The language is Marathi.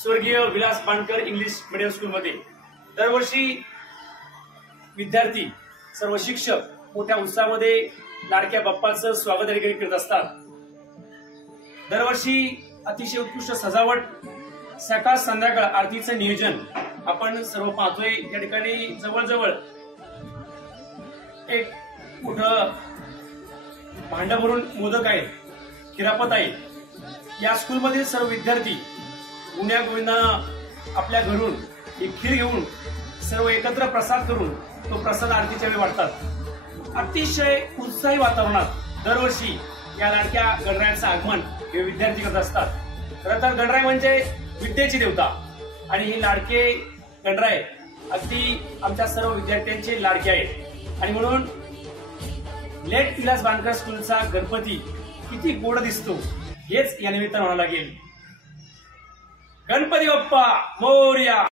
स्वर्गीय विलास बांडकर इंग्लिश मीडियम स्कूलमध्ये दरवर्षी विद्यार्थी सर्व शिक्षक मोठ्या उत्साहामध्ये लाडक्या बाप्पाचं स्वागत या ठिकाणी करत असतात। दरवर्षी अतिशय उत्कृष्ट सजावट, सकाळ संध्याकाळ आरतीचं नियोजन आपण सर्व पाहतोय। या ठिकाणी जवळजवळ एक मोठं भांड भरून मोदक आहे, खिरापत आहे। या स्कूलमधील सर्व विद्यार्थी गुण्या गोविंदानं आपल्या घरून एक खीर घेऊन सर्व एकत्र प्रसाद करून तो प्रसाद आरतीच्या वेळी वाटतात। अतिशय उत्साही वातावरणात दरवर्षी या लाडक्या गणरायांचं आगमन हे विद्यार्थी करत असतात। खरं तर गणराय म्हणजे विद्येची देवता आणि ही लाडके गणराय अगदी आमच्या सर्व विद्यार्थ्यांचे लाडके आहेत आणि म्हणून लेट विलास बांडकर स्कूलचा गणपती किती गोड दिसतो हेच या निमित्तानं म्हणावं लागेल। गणपती बाप्पा मोरया।